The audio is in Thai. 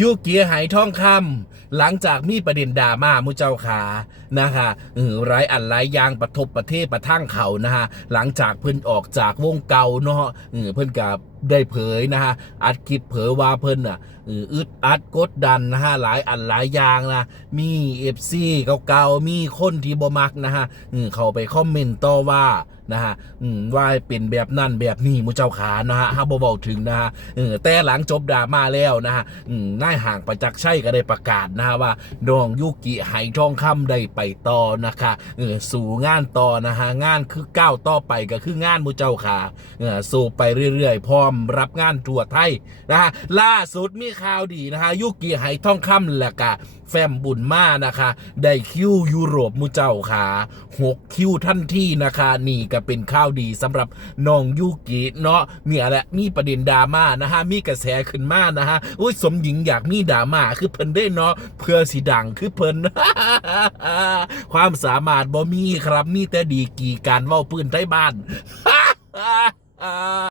ยุเกียหายทองคำหลังจากมีประเด็นดราม่ามุเจ้าขานะคะเออร้ายอันร้ายยางประทบประเทศประทั่งเขานะฮะหลังจากเพิ่นออกจากวงเก่าเนาะเออเพิ่นกับได้เผยนะฮะ อัดคลิปเผยว่าเพิ่นอะอออึดอัดกดดันนะฮะหลายอันหลายอย่างนะ มีเอฟซีเก่าๆ มีคนที่บ่มักนะฮะเออเขาไปคอมเมนต์ต่อว่านะฮะอืมว่าเป็นแบบนั่นแบบนี้มุเจ้าขานะฮะฮาบ่เว้าถึงนะฮะเออแต่หลังจบดราม่าแล้วนะฮะอืมนายห่างประจักษ์ชัยก็ได้ประกาศนะฮะว่าน้องยุกิไหทองคำได้ไปต่อนะคะเออสู่งานต่อนะฮะงานคือก้าวต่อไปก็คืองานมุเจ้าขาเออสู่ไปเรื่อยๆพร้อมรับงานทั่วไทยนะฮะล่าสุดมีข่าวดีนะฮะยุกิไหทองคำและกะแฟมบุญมานะคะได้คิวยุโรปมุเจ้าขาหกคิวทันที่นะคะนี่ก็เป็นข่าวดีสำหรับน้องยุกิเนาะเนี่ยแหละมีประเด็นดราม่านะฮะมีกระแสขึ้นมานะฮะอุ้ยสมหญิงอยากมีดราม่าคือเพิ่นได้เนาะเพื่อสิดังคือเพิ่นความสามารถบ่มีครับมีแต่ดีกีการเว้าปืนไทยบ้าน